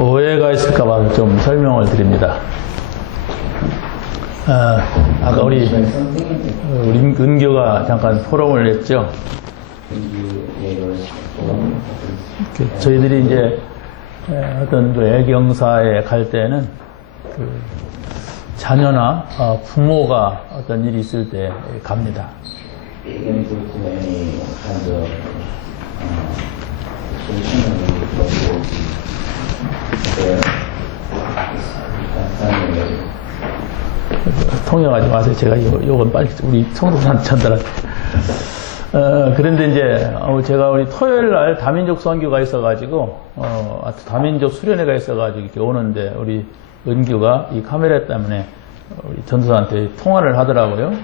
오해가 있을까봐 좀 설명을 드립니다. 아까 우리 은교가 잠깐 포럼을 냈죠. 저희들이 이제 어떤 애경사에 갈 때는 자녀나 부모가 어떤 일이 있을 때 갑니다. 통역하지 마세요. 제가 요건 빨리 우리 성도사한테 전달할게요. 그런데 이제 제가 우리 토요일 날 다민족 선교가 있어가지고 다민족 수련회가 있어가지고 이렇게 오는데 우리 은규가 이 카메라 때문에 우리 전도사한테 통화를 하더라고요.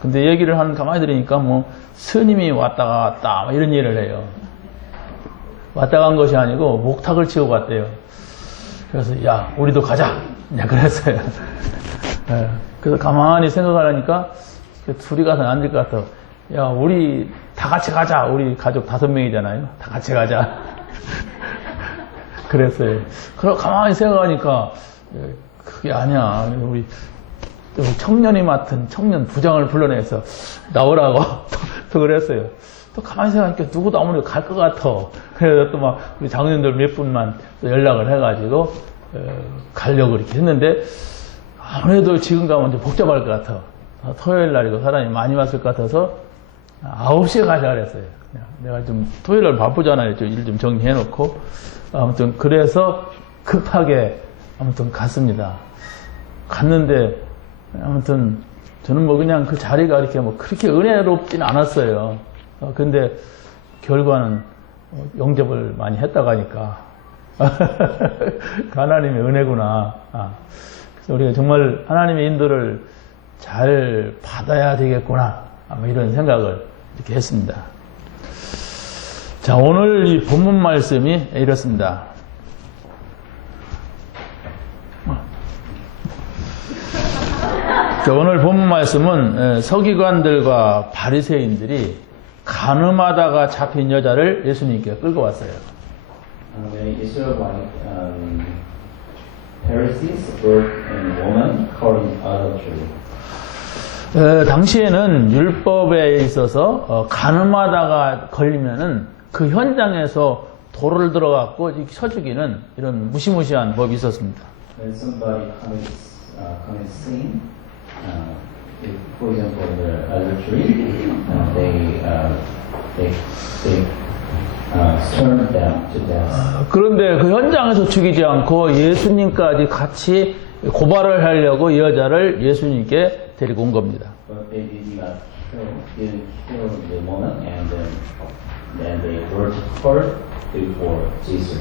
근데 얘기를 가만히 들으니까 뭐 스님이 왔다 갔다 이런 얘기를 해요. 왔다 간 것이 아니고 목탁을 치고 갔대요. 그래서 야 우리도 가자 그랬어요. 그래서 가만히 생각하려니까 둘이 가서는 안 될 것 같아. 야 우리 다 같이 가자. 우리 가족 5명이잖아요. 다 같이 가자. 그랬어요. 그럼 가만히 생각하니까 그게 아니야. 우리 청년이 맡은 청년 부장을 불러내서 나오라고 또 그랬어요. 또 가만히 생각하니까 누구도 아무래도 갈 것 같아. 그래서 또 막 우리 장년들 몇 분만 또 연락을 해가지고 가려고 이렇게 했는데 아무래도 지금 가면 좀 복잡할 것 같아. 토요일 날이고 사람이 많이 왔을 것 같아서 9시에 가자 그랬어요. 내가 좀 토요일 날 바쁘잖아요. 일 좀 정리해놓고 아무튼 그래서 급하게 아무튼 갔습니다. 갔는데 아무튼 저는 뭐 그냥 그 자리가 이렇게 뭐 그렇게 은혜롭진 않았어요. 근데 결과는 영접을 많이 했다고 하니까 그 하나님의 은혜구나. 그래서 우리가 정말 하나님의 인도를 잘 받아야 되겠구나. 뭐 이런 생각을 이렇게 했습니다. 자, 오늘 이 본문 말씀이 이렇습니다. 자, 오늘 본문 말씀은 서기관들과 바리새인들이 간음하다가 잡힌 여자를 예수님께 끌고 왔어요. 당시에는 율법에 있어서 간음하다가 걸리면은 그 현장에서 돌을 들어갖고 쳐 죽이는 이런 무시무시한 법이 있었습니다. For example, the adultery, they stoned them to death. 그런데 그 현장에서 죽이지 않고 예수님까지 같이 고발을 하려고 이 여자를 예수님께 데리고 온 겁니다. But they did not kill the woman, and then they brought her before Jesus.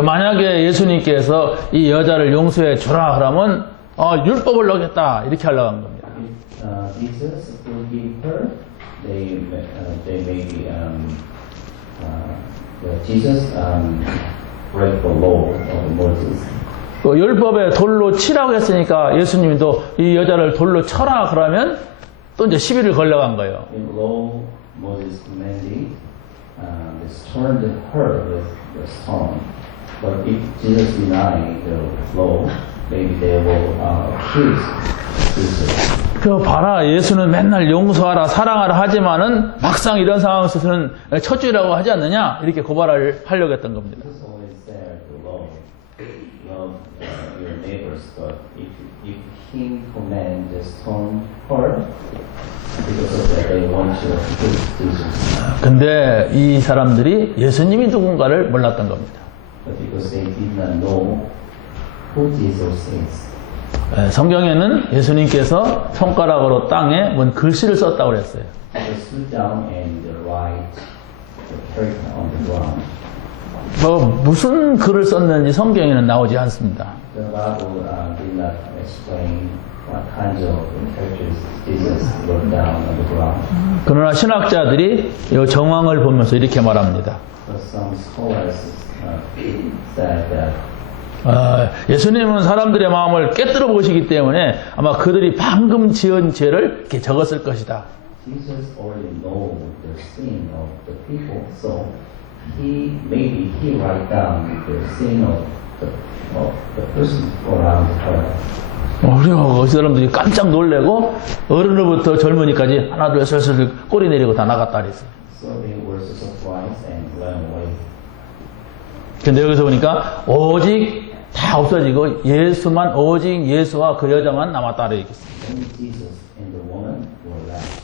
만약에 예수님께서 이 여자를 용서해 주라 그러면 율법을 어겼다 이렇게 하려고 한 겁니다. Jesus forgive her. They maybe Jesus break the law of Moses. 그 율법에 돌로 치라고 했으니까 예수님도 이 여자를 돌로 쳐라 그러면 또 이제 시비를 걸려고 한 거예요. In law Moses commanded they stoned her with the stone. But if Jesus denied the law, maybe they will accuse Jesus. 그 봐라 예수는 맨날 용서하라 사랑하라 하지만은 막상 이런 상황에서는 쳐주라고 하지 않느냐 이렇게 고발을 하려고 했던 겁니다. 근데 이 사람들이 예수님이 누군가를 몰랐던 겁니다. 성경에는 예수님께서 손가락으로 땅에 뭔 글씨를 썼다고 그랬어요. 뭐 무슨 글을 썼는지 성경에는 나오지 않습니다. 그러나 신학자들이 이 정황을 보면서 이렇게 말합니다. 예수님은 사람들의 마음을 깨뜨려 보시기 때문에 아마 그들이 방금 지은 죄를 이렇게 적었을 것이다. maybe he write down the sin of the person around her. 그리고 그 사람들이 깜짝 놀래고 어른으로부터 젊은이까지 하나 둘 슬슬 꼬리 내리고 다 나갔다 그랬어요. So they were so surprised and ran away. 근데 여기서 보니까 오직 다 없어지고 예수만 오직 예수와 그 여자만 남았다 그랬어요. Only Jesus and the woman were left.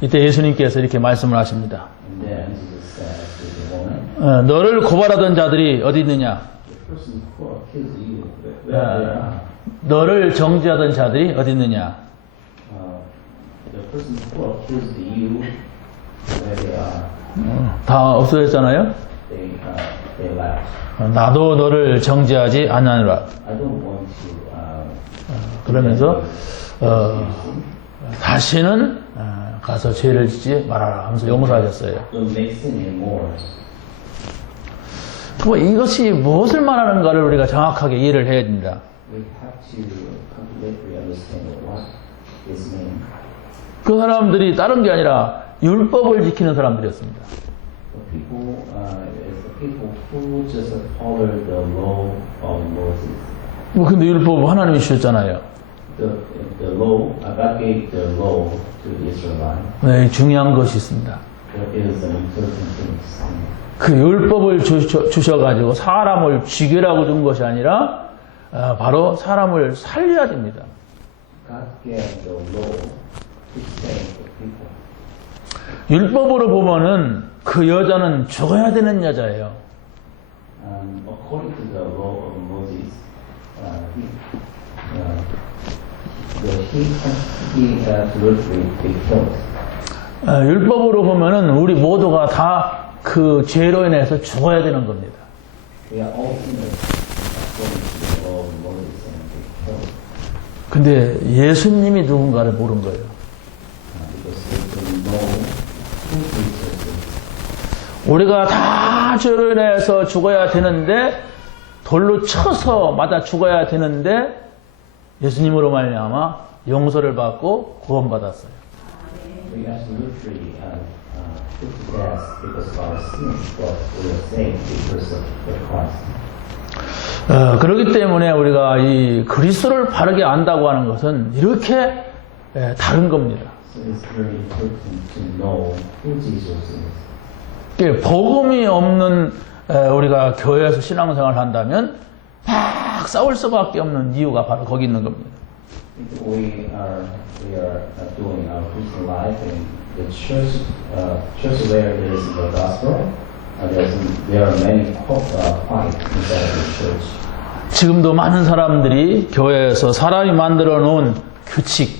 이때 예수님께서 이렇게 말씀을 하십니다. And then Jesus said to the woman, 너를 고발하던 자들이 어디 있느냐? the person who accused you, where they are? 너를 정죄하던 자들이 어디 있느냐? The person who accused you, where they are? 다 없어졌잖아요. They left. 나도 너를 정죄하지 않느니라. I don't want to. 그러면서 다시는 가서 죄를 짓지 말아라 하면서 용서하셨어요. Don't make sin anymore. 이것이 무엇을 말하는가를 우리가 정확하게 이해를 해야 됩니다. We have to completely understand what this means. 그 사람들이 다른 게 아니라 율법을 지키는 사람들이었습니다. The people is the people who just follow the law of Moses. 근데 율법 하나님이 주셨잖아요. The law, God gave the law to the Israelites. 네, 중요한 것이 있습니다. There is an important thing. 그 율법을 주셔가지고 사람을 죽이라고 준 것이 아니라 바로 사람을 살려야 됩니다. God gave the law to save the people. 율법으로 보면은 그 여자는 죽어야 되는 여자예요. According to the law of Moses, he absolutely be killed. 율법으로 보면은 우리 모두가 다 그 죄로 인해서 죽어야 되는 겁니다. We are all sinners according to the law of Moses and be killed. 근데 예수님이 누군가를 모른 거예요. Because they don't know who Jesus is. 우리가 다 죄로 인해서 죽어야 되는데 돌로 쳐서 맞아 죽어야 되는데 예수님으로 말미암아 용서를 받고 구원받았어요. We absolutely put to death because of our sins, but we are saved because of the Christ. 그렇기 때문에 우리가 이 그리스도를 바르게 안다고 하는 것은 이렇게 다른 겁니다. So it's very important to know who Jesus is. 복음이 없는 우리가 교회에서 신앙생활을 한다면 막 싸울 수밖에 없는 이유가 바로 거기 있는 겁니다. If we are doing our Christian life in the church where there is the gospel, there are many fights inside the church. 지금도 많은 사람들이 교회에서 사람이 만들어 놓은 규칙,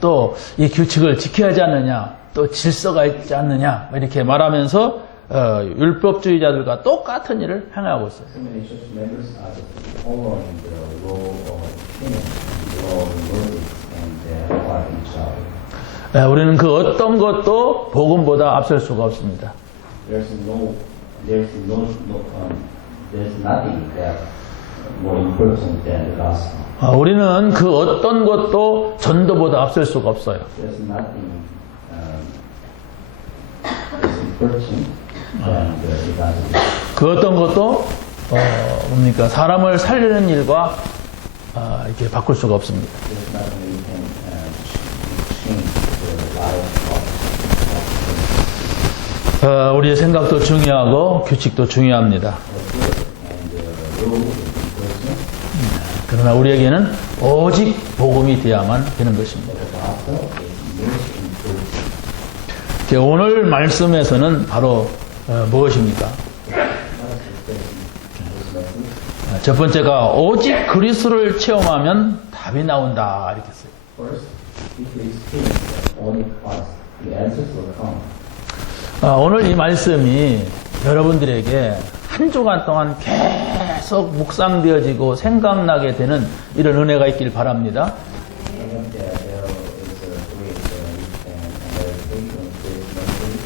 또 이 규칙을 지켜야 하지 않느냐, 또 질서가 있지 않느냐 이렇게 말하면서 율법주의자들과 똑같은 일을 행하고 있어요. So many church members are just following the law of sin, the law of Moses, and they are fighting each other. 우리는 그 어떤 것도 복음보다 앞설 수가 없습니다. There's nothing that more important than the gospel. 우리는 그 어떤 것도 전도보다 앞설 수가 없어요. There's nothing as important than the evangelism. 그 어떤 것도 뭡니까 사람을 살리는 일과 이렇게 바꿀 수가 없습니다. There's nothing we can change the life of 우리의 생각도 중요하고 규칙도 중요합니다. 그러나 우리에게는 오직 복음이 되어야만 되는 것입니다. 오늘 말씀에서는 바로 무엇입니까? 첫 번째가 오직 그리스도를 체험하면 답이 나온다 이렇게 했어요. First, if we experience only Christ, the answers will come. 오늘 이 말씀이 여러분들에게 한 주간 동안 계속 묵상되어지고 생각나게 되는 이런 은혜가 있길 바랍니다. I hope that there is a great meditation, great message.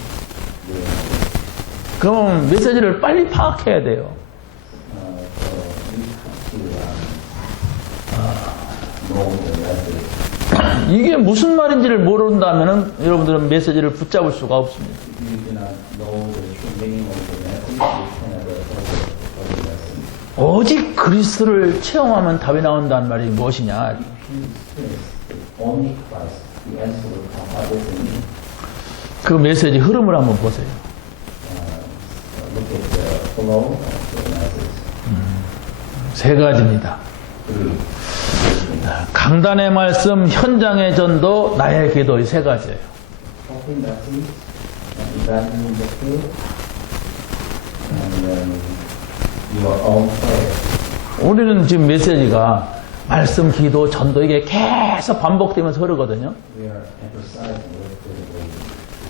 그럼 메시지를 빨리 파악해야 돼요. So we have to know the message. 이게 무슨 말인지를 모른다면 여러분들은 메시지를 붙잡을 수가 없습니다. If you do not know the true meaning of the message, you cannot follow the lesson. 오직 그리스도를 체험하면 답이 나온다는 말이 무엇이냐? If you experience the only Christ, the answer will come out within you. 그 메시지 흐름을 한번 보세요. Look at the flow of the message. 세 가지입니다. Three. 강단의 말씀, 현장의 전도, 나의 기도 이 세 가지예요. Talking message, evangelism in the field, and then your own prayer. 우리는 지금 메시지가 말씀, 기도, 전도 이게 계속 반복되면서 흐르거든요. We are emphasizing repeatedly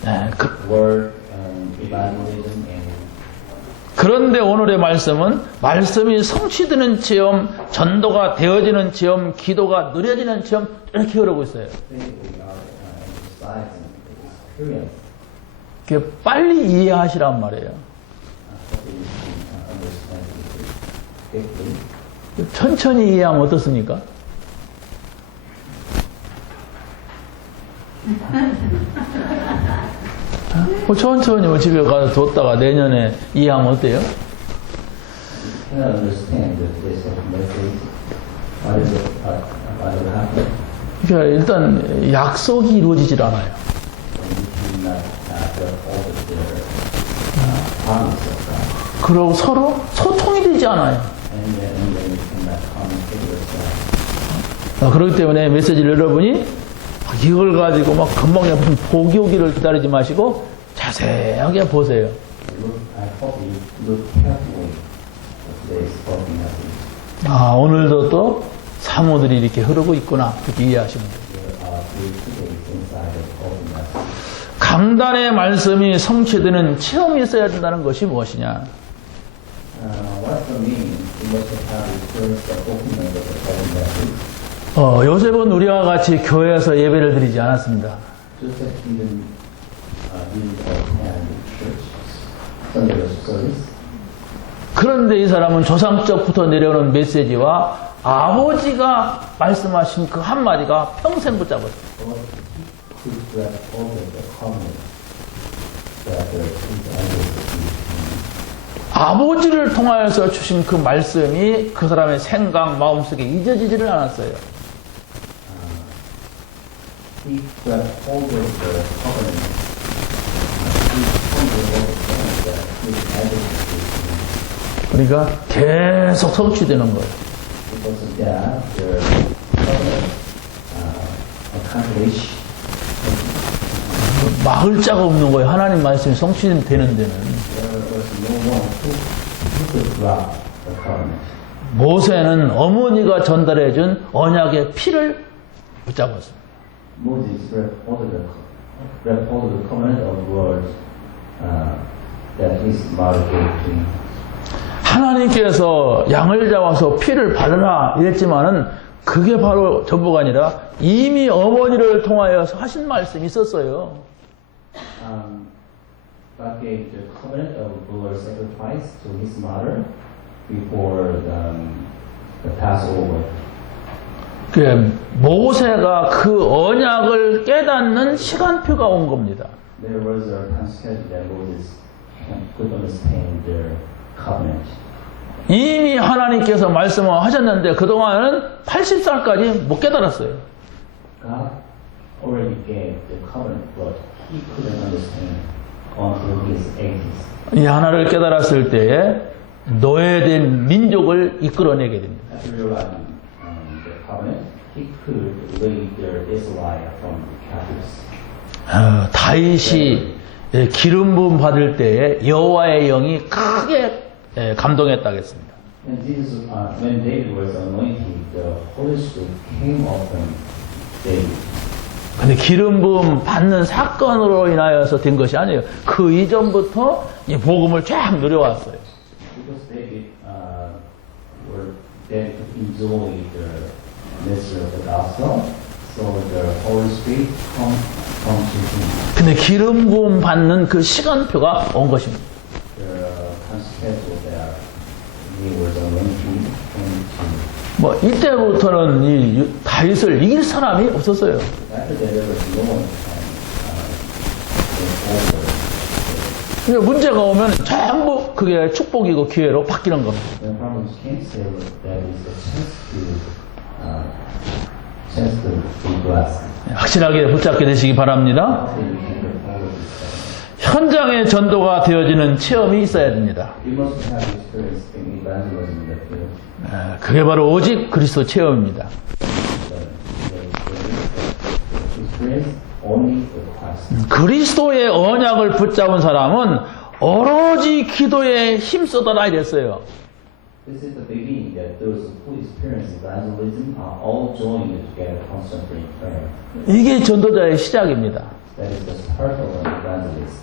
네, word and evangelism and 그런데 오늘의 말씀은 말씀이 성취되는 체험, 전도가 되어지는 체험, 기도가 누려지는 체험 이렇게 흐르고 있어요. we are emphasizing the experience. 그게 빨리 이해하시란 말이에요. Hope you can understand it quickly. 천천히 이해하면 어떻습니까? 천천히 집에 가서 뒀다가 내년에 이해하면 어때요? You cannot understand this message. What is it? What will happen 그러니까 일단 약속이 이루어지질 않아요. when you do not have the all of their promise of God, 그리고 서로 소통이 되지 않아요. and then you cannot communicate yourself. 그렇기 때문에 메시지를 여러분이 이걸 가지고 막 금방 무슨 복이 오기를 기다리지 마시고 자세하게 보세요. I hope you look carefully at today's spoken message. 오늘도 또 사모들이 이렇게 흐르고 있구나. 그렇게 이해하시면 돼요. There are three days inside the spoken message. 강단의 말씀이 성취되는 체험이 있어야 된다는 것이 무엇이냐? What's the meaning? You must have experienced the fulfillment of the spoken message. 요셉은 우리와 같이 교회에서 예배를 드리지 않았습니다. Joseph didn't attend church Sunday service. 그런데 이 사람은 조상적부터 내려오는 메시지와 아버지가 말씀하신 그 한마디가 평생 붙잡았어요. But he could grab hold of the covenant that his elders 아버지를 통하여서 주신 그 말씀이 그 사람의 생각, 마음속에 잊어지지를 않았어요. he grabbed hold of the covenant. He told the Lord that his elders 그러니까 계속 성취되는 거예요. because of that, the covenant accomplished. 막을 자가 없는 거예요. 하나님 말씀이 성취되는 데는. There was no one who could grab the covenant. 모세는 어머니가 전달해준 언약의 피를 붙잡았습니다. Moses grabbed hold of the covenant of words that his mother gave to him. 하나님께서 양을 잡아서 피를 바르라 이랬지만은 그게 바로 전부가 아니라 이미 어머니를 통하여서 하신 말씀이 있었어요. God gave the covenant of blood sacrifice to his mother before the Passover. 그 모세가 그 언약을 깨닫는 시간표가 온 겁니다. There was a time schedule that Moses could understand their covenant. 이미 하나님께서 말씀을 하셨는데 그동안은 80살까지 못 깨달았어요. God already gave the covenant, but he couldn't understand until his 80s. 이 하나를 깨달았을 때에 노예된 민족을 이끌어내게 됩니다. After realizing the covenant, he could lead their Israel from the captives. 다윗이 기름 부음 받을 때에 여호와의 영이 크게 감동했다겠습니다. And Jesus, when David was anointed, the Holy Spirit came upon David. 근데 기름 부음 받는 사건으로 인하여서 된 것이 아니에요. 그 이전부터 이 복음을 쫙 누려왔어요. Because David enjoyed the message of the gospel, so the Holy Spirit come to him. 근데 기름 부음 받는 그 시간표가 온 것입니다. The schedule that he was anointed came to 뭐 이때부터는 이 다윗을 이길 사람이 없었어요. After that, there was no one over. 그러니까 문제가 오면 전부 그게 축복이고 기회로 바뀌는 겁니다. When problems came, there is a chance to be blessed. 확실하게 붙잡게 되시기 바랍니다. 현장의 전도가 되어지는 체험이 있어야 됩니다. You must have experience in evangelism in the field. 그게 바로 오직 그리스도 체험입니다. Experience only with Christ. 그리스도의 언약을 붙잡은 사람은 오로지 기도에 힘쓰더라 이랬어요. This is the beginning that those who experience evangelism are all joined together constantly in prayer. 이게 전도자의 시작입니다. That is the start of an evangelist.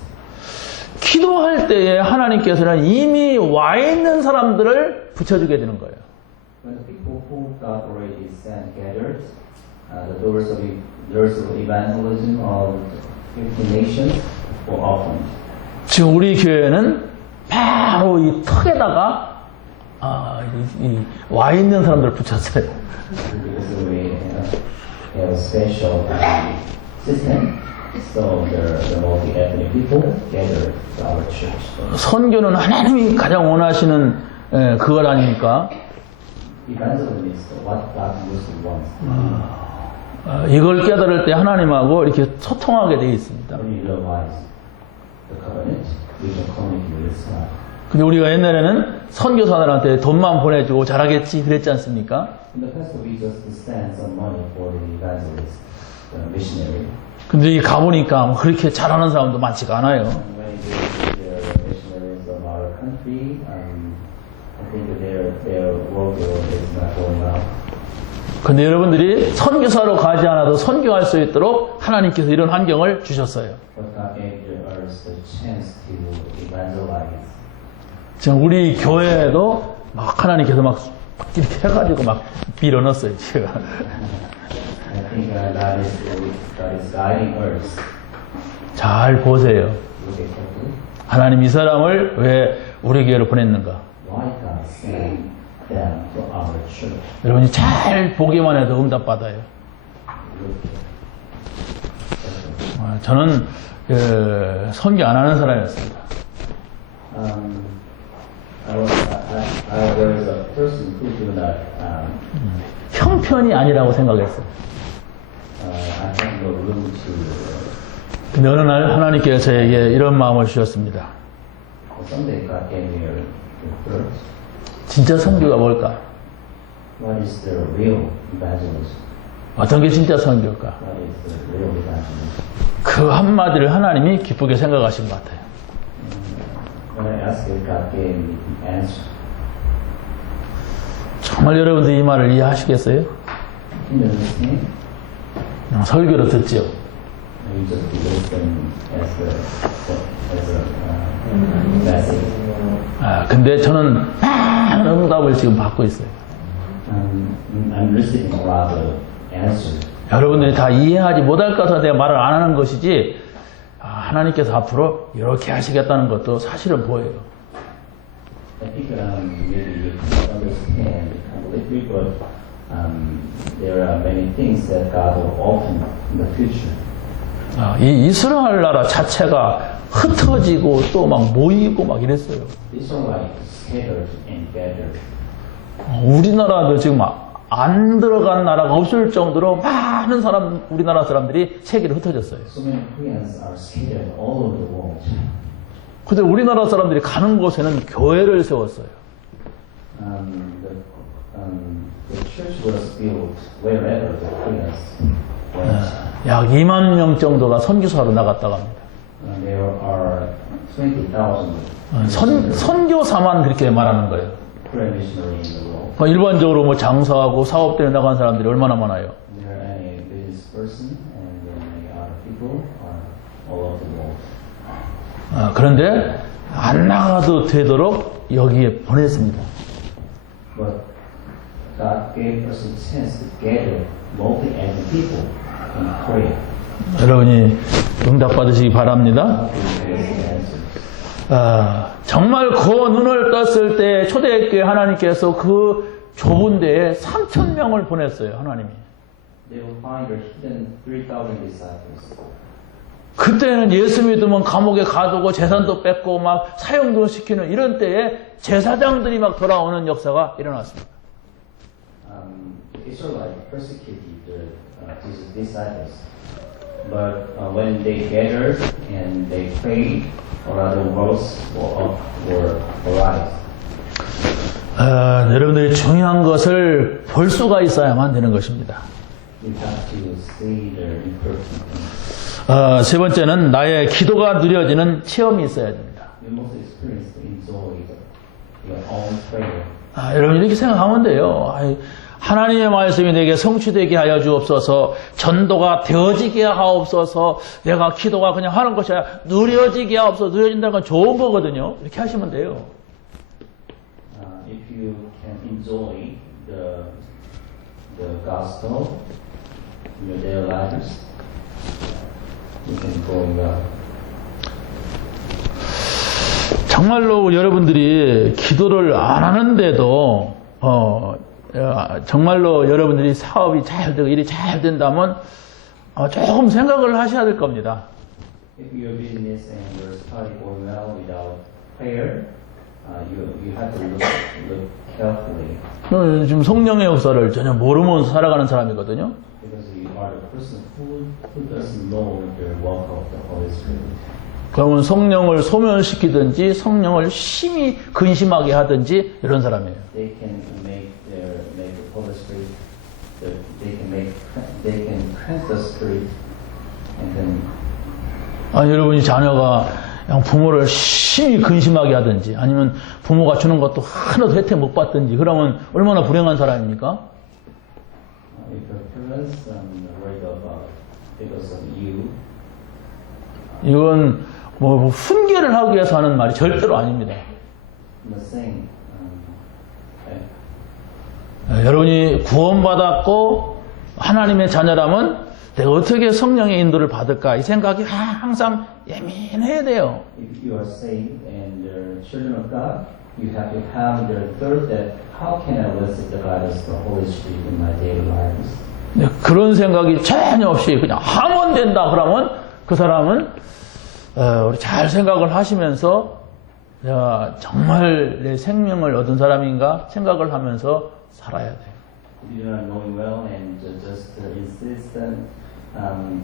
기도할 때에 하나님께서는 이미 와 있는 사람들을 붙여주게 되는 거예요. When the people who God already sent gathered, the doors of evangelism of 50 nations were opened. 지금 우리 교회는 바로 이 턱에다가 와 있는 사람들을 붙였어요. Because we have a special system, so the multi-ethnic people gathered to our church. 선교는 하나님이 가장 원하시는 그것 아닙니까? Evangelism is what God most wants. 이걸 깨달을 때 하나님하고 이렇게 소통하게 되어 있습니다. When you realize the covenant, you can communicate with God. 근데 우리가 옛날에는 선교사들한테 돈만 보내주고 잘하겠지 그랬지 않습니까? In the past, we just send some money for the evangelist, the missionary. 근데 이 가보니까 그렇게 잘하는 사람도 많지가 않아요. When they are missionaries of our country, I think that their work is not going well. 근데 여러분들이 선교사로 가지 않아도 선교할 수 있도록 하나님께서 이런 환경을 주셨어요. But God gave us the chance to evangelize. 지금 우리 교회에도 막 하나님께서 막 이렇게 해가지고 막 밀어넣었어요, 제가. I think God is guiding us. 잘 보세요. Look at carefully. 하나님 이 사람을 왜 우리 교회로 보냈는가? Why God sent them to our church? 여러분이 잘 보기만 해도 응답받아요. Look at 저는 선교 안 하는 사람이었습니다. I was a person who do not, 형편이 아니라고 생각했어요. I have no room to, 근데 어느 날 하나님께서 저에게 이런 마음을 주셨습니다. someday God gave me a birth. 진짜 선교가 뭘까? What is the real evangelism? 어떤 게 진짜 선교일까? What is the real evangelism? 그 한마디를 하나님이 기쁘게 생각하신 것 같아요. When I asked it, God gave me the answer. 정말 여러분들 이 말을 이해하시겠어요? Can you understand? 그냥 설교로 듣죠. You just listen as a message. 근데 저는 많은 응답을 지금 받고 있어요. I'm receiving a lot of answers. 여러분들이 다 이해하지 못할 것 같아서 내가 말을 안 하는 것이지, 하나님께서 앞으로 이렇게 하시겠다는 것도 사실은 보여요. I think maybe you can understand completely, but there are many things that God will open in the future. 이 이스라엘 나라 자체가 흩어지고 또 막 모이고 막 이랬어요. Israelites scattered and gathered. 우리나라도 지금 안 들어간 나라가 없을 정도로 많은 우리나라 사람들이 세계로 흩어졌어요. So many Koreans are scattered all over the world. 근데 우리나라 사람들이 가는 곳에는 교회를 세웠어요. The church was built wherever the Koreans went. 약 2만 명 정도가 선교사로 나갔다고 합니다. There are 20,000 선교사만 그렇게 말하는 거예요. Korean missionaries in the world. 일반적으로 뭐 장사하고 사업 때문에 나간 사람들이 얼마나 많아요. There are any business person and many other people are all over the world. 그런데 안 나가도 되도록 여기에 보냈습니다. But God gave us a chance to gather multi-ethnic people in Korea. 여러분이 응답 받으시기 바랍니다. 정말 그 눈을 떴을 때 초대교회 하나님께서 그 좁은 데에 3,000명을 보냈어요, 하나님이. They will find their hidden 3,000 disciples. 그때는 예수 믿으면 감옥에 가두고 재산도 뺏고 막 사형도 시키는 이런 때에 제사장들이 막 돌아오는 역사가 일어났습니다. The Israelites persecuted Jesus' disciples. But when they gathered and they prayed, or other words were arise. 여러분들이 중요한 것을 볼 수가 있어야만 되는 것입니다. You have to see their imperfect. 세 번째는 나의 기도가 누려지는 체험이 있어야 됩니다. You must experience the enjoy your own prayer. 여러분 이렇게 생각하면 돼요. 하나님의 말씀이 내게 성취되게 하여 주옵소서, 전도가 되어지게 하옵소서, 내가 기도가 그냥 하는 것이 아니라 누려지게 하옵소서. 누려진다는 건 좋은 거거든요. 이렇게 하시면 돼요. If you can enjoy the gospel in your daily lives, you can go well. 정말로 여러분들이 기도를 안 하는데도 정말로 여러분들이 사업이 잘 되고 일이 잘 된다면 조금 생각을 하셔야 될 겁니다. If your business and your study go well without prayer, you have to look carefully. 지금 성령의 역사를 전혀 모르면서 살아가는 사람이거든요. Because you are the person who doesn't know the work of the Holy Spirit. 그러면 성령을 소멸시키든지 성령을 심히 근심하게 하든지 이런 사람이에요. They can make the Holy Spirit. They can cleanse the spirit and then. 여러분이 자녀가 그냥 부모를 심히 근심하게 하든지 아니면 부모가 주는 것도 하나도 혜택 못 받든지 그러면 얼마나 불행한 사람입니까? If your parents worried about because of you. 이건 뭐 훈계를 하기 위해서 하는 말이 절대로 아닙니다. The same. 여러분이 구원받았고 하나님의 자녀라면 내가 어떻게 성령의 인도를 받을까 이 생각이 항상 예민해야 돼요. If you are saved and the children of God, you have to have the thirst that how can I receive the guidance of the Holy Spirit in my daily lives? 그런 생각이 전혀 없이 그냥 하면 된다 그러면 그 사람은 우리 잘 생각을 하시면서 정말 내 생명을 얻은 사람인가 생각을 하면서 살아야 돼요. If you are knowing well and just insist that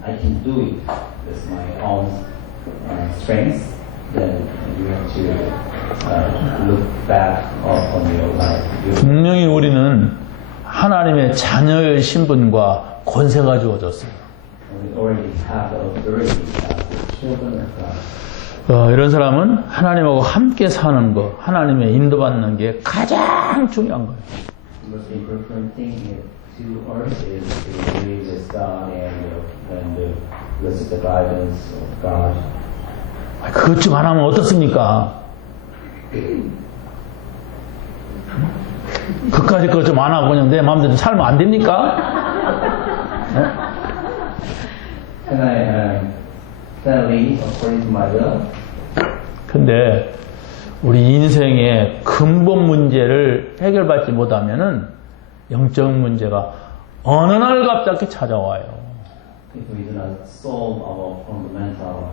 I can do it with my own strength, then you have to look back on your life. 분명히 우리는 하나님의 자녀의 신분과 권세가 주어졌어요. We already have the authority as children of God. 이런 사람은 하나님하고 함께 사는 것, 하나님의 인도받는 게 가장 중요한 거예요. The most important thing to us is to live with God and receive the guidance of God. 그것 좀 안 하면 어떻습니까? 그까짓 것 좀 안 하고 그냥 내 마음대로 살면 안 됩니까? Can I live according to my will? 근데 우리 인생의 근본 문제를 해결받지 못하면은 영적 문제가 어느 날 갑자기 찾아와요. If we do not solve our fundamental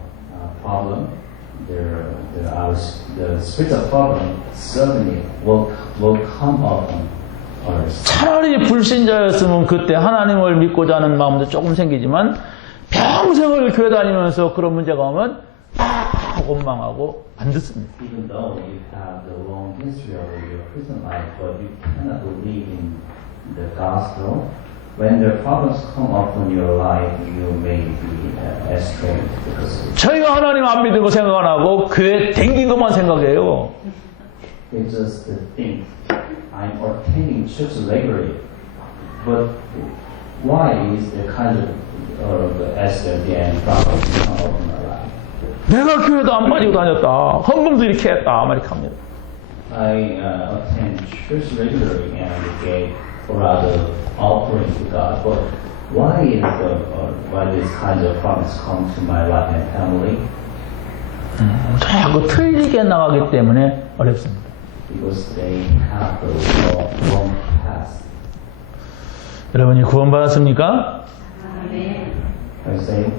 problem, the spiritual problem certainly will come upon us. 차라리 불신자였으면 그때 하나님을 믿고자 하는 마음도 조금 생기지만 평생을 교회 다니면서 그런 문제가 오면 원망하고 안 듣습니다. Even though you have the long history of your Christian life, but you cannot believe in the gospel, when the problems come upon your life, you may be astray because of it. 저희가 하나님 안 믿는 거 생각 안 하고 교회 댕긴 것만 생각해요. They just think, I'm attending church regularly, but why is the kind of astray and problems come upon my life? 내가 교회도 안 빠지고 다녔다. 헌금도 이렇게 했다. 막 이렇게 합니다. I attend church regularly and gave rather offering to God, but why these kinds of problems come to my life and family? 자꾸 틀리게 나가기 때문에 어렵습니다. Because they have the wrong path. 여러분이 구원받았습니까? I say,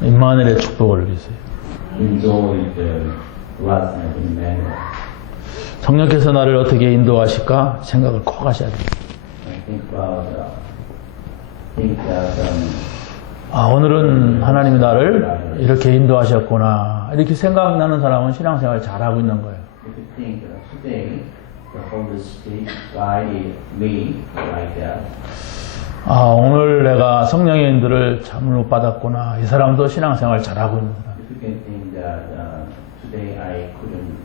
임마누엘의 축복을 누리세요. enjoy the blessing of Emmanuel. 성령께서 나를 어떻게 인도하실까 생각을 꼭 하셔야 됩니다. I think that 오늘은 하나님이 나를 이렇게 인도하셨구나. 이렇게 생각나는 사람은 신앙생활 잘하고 있는 거예요. if you think today the Holy Spirit guided me like that, 오늘 내가 성령의 인도를 참으로 받았구나. 이 사람도 신앙생활 잘하고 있는 사람. if you can think that today I couldn't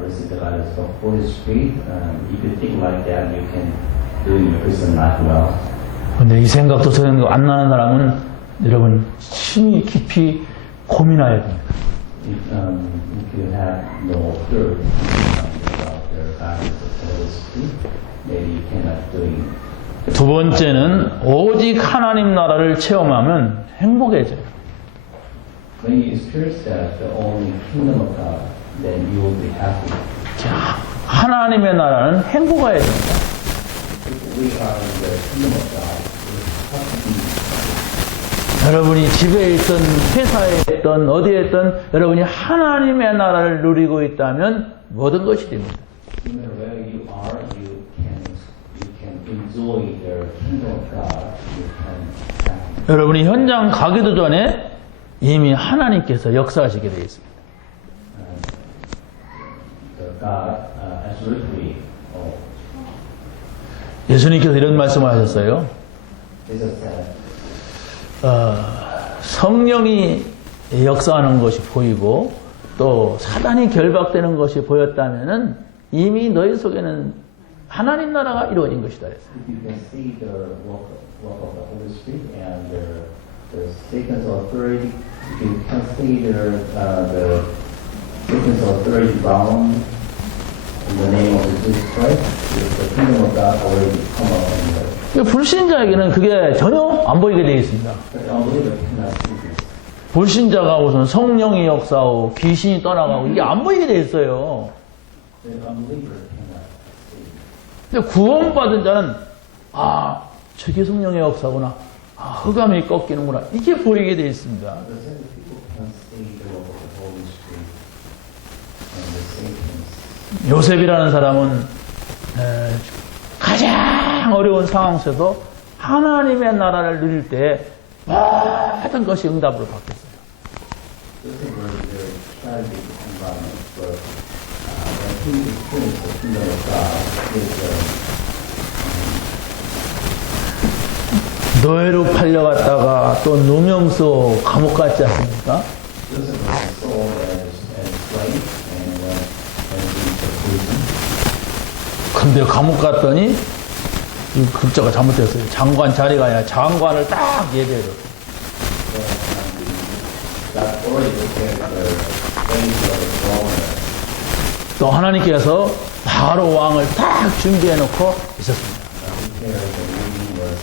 receive the guidance of Holy Spirit, if you think like that, you can do your Christian life well. 근데 이 생각도 저생각도 안 나는 사람은 여러분 심히 깊이 고민해야 됩니다. If you have no clue about the guidance of Holy Spirit, maybe you cannot do it. 두 번째는 오직 하나님 나라를 체험하면 행복해져요. When you experience that the only kingdom of God, then you will be happy. 자, 하나님의 나라는 행복해야 됩니다. If we are in the kingdom of God, we have to be. 여러분이 집에 있든 회사에 있든 어디에 있든 여러분이 하나님의 나라를 누리고 있다면 모든 것이 됩니다. No matter where you are, you can enjoy the kingdom of God. You can happy. 여러분이 현장 가기도 전에 이미 하나님께서 역사하시게 되어 있습니다. The God absolutely. 예수님께서 이런 말씀을 하셨어요. Jesus said, 성령이 역사하는 것이 보이고 또 사단이 결박되는 것이 보였다면은 이미 너희 속에는 하나님 나라가 이루어진 것이다. 그랬어요. if you can see the work of the Holy Spirit and the Satan's authority, if you can see the Satan's authority bound in the name of Jesus Christ, the kingdom of God already come up in the 불신자에게는 그게 전혀 안 보이게 되어 있습니다. But the unbeliever cannot see this. 불신자가 우선 성령이 역사하고 귀신이 떠나가고 이게 안 보이게 되어 있어요. The unbeliever cannot see. 근데 구원받은 자는 저게 성령의 역사구나. 흑암이 꺾이는구나. 이게 보이게 되어 있습니다. The same people can see the work of the Holy Spirit and the Satan's. 요셉이라는 사람은 가장 어려운 상황 속에서 하나님의 나라를 누릴 때 모든 것이 응답으로 바뀌었어요. This is where the tragic environment, but when he experienced the kingdom of God, 노예로 팔려갔다가 또 누명서 감옥 갔지 않습니까? Joseph was sold as slave and went into prison. 근데 감옥 갔더니 이 글자가 잘못됐어요. 장관 자리가 아니라 장관을 딱 예배해요. That already prepared the place of the governor. 또 하나님께서 바로 왕을 딱 준비해 놓고 있었습니다. Prepared the meeting was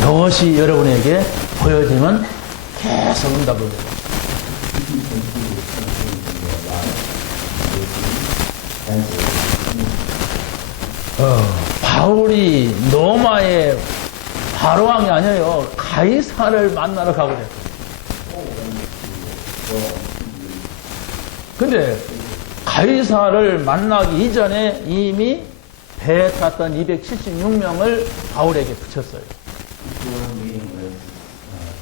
이것이 여러분에게 보여지면 계속 응답을 해요. if you can see something in your life, you see answers. 바울이 로마의 바로왕이 아니에요. 가이사를 만나러 가고 그랬어요. 근데 가이사를 만나기 이전에 이미 배에 탔던 276명을 바울에게 붙였어요. Before meeting with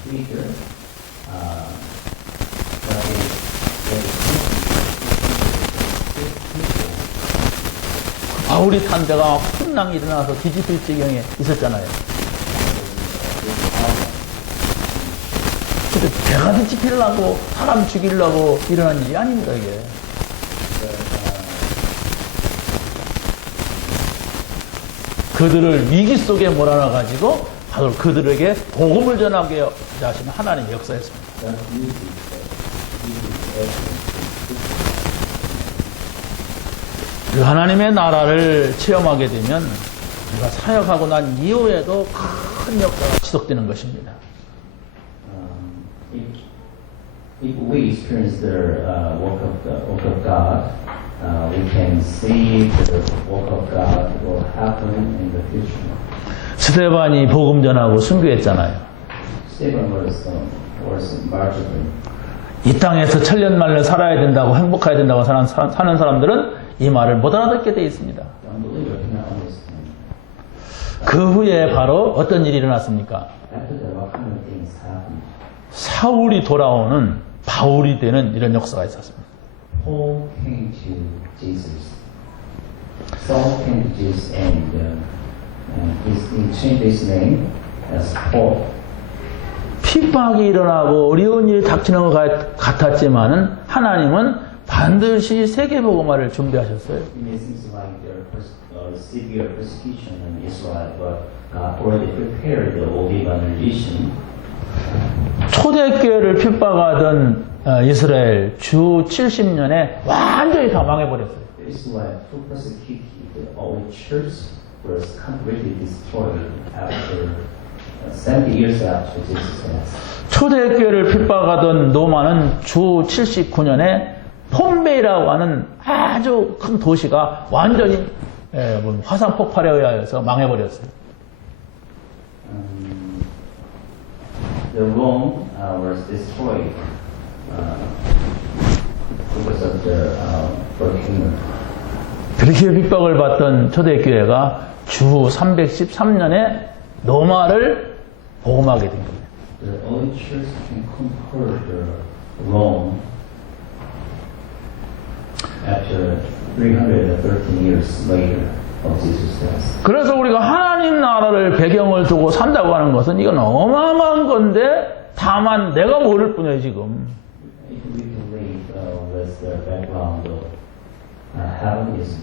Peter, 바울이 탄 데가 혼란이 일어나서 뒤집힐 지경에 있었잖아요. 근데 배가 뒤집히려고 사람 죽이려고 일어난 일이 아닙니다, 이게. 그들을 위기 속에 몰아넣어가지고 바로 그들에게 복음을 전하게 하시는 하나님의 역사였습니다. 그 하나님의 나라를 체험하게 되면 우리가 사역하고 난 이후에도 큰 역사가 지속되는 것입니다. if we experience the work of God, we can see the work of God will happen happen in the future. 스데반이 복음 전하고 순교했잖아요. Stephen was martyred. 이 땅에서 천년만년 살아야 된다고 행복해야 된다고 사는 사람들은 이 말을 못 알아듣게 되어 있습니다. The unbeliever cannot understand. 그 후에 바로 어떤 일이 일어났습니까? After that, what kind of things happened? 사울이 돌아오는 바울이 되는 이런 역사가 있었습니다. Paul came to Jesus. Saul came to Jesus and he changed his name as Paul. 핍박이 일어나고 어려운 일이 닥치는 것 같았지만은 하나님은 반드시 세계복음화를 준비하셨어요. It seems like there was severe persecution in Israel, but God already prepared the old evangelization. 초대교회를 핍박하던 이스라엘 주 70년에 완전히 다 망해버렸어요. Israel who persecuted the old church was completely destroyed after 70 years after Jesus' death. 초대교회를 핍박하던 로마는 주 79년에 폼베이라고 하는 아주 큰 도시가 완전히 화산 폭발에 의하여서 망해버렸어요. The Rome was destroyed because of the volcano. 그렇게 핍박을 받던 초대교회가 주 313년에 로마를 복음하게 된 겁니다. The early church can conquer the Rome after 313 years later of Jesus' death. 그래서 우리가 하나님 나라를 배경을 두고 산다고 하는 것은 이건 어마어마한 건데 다만 내가 모를 뿐이에요 지금. If we believe with the background of heaven is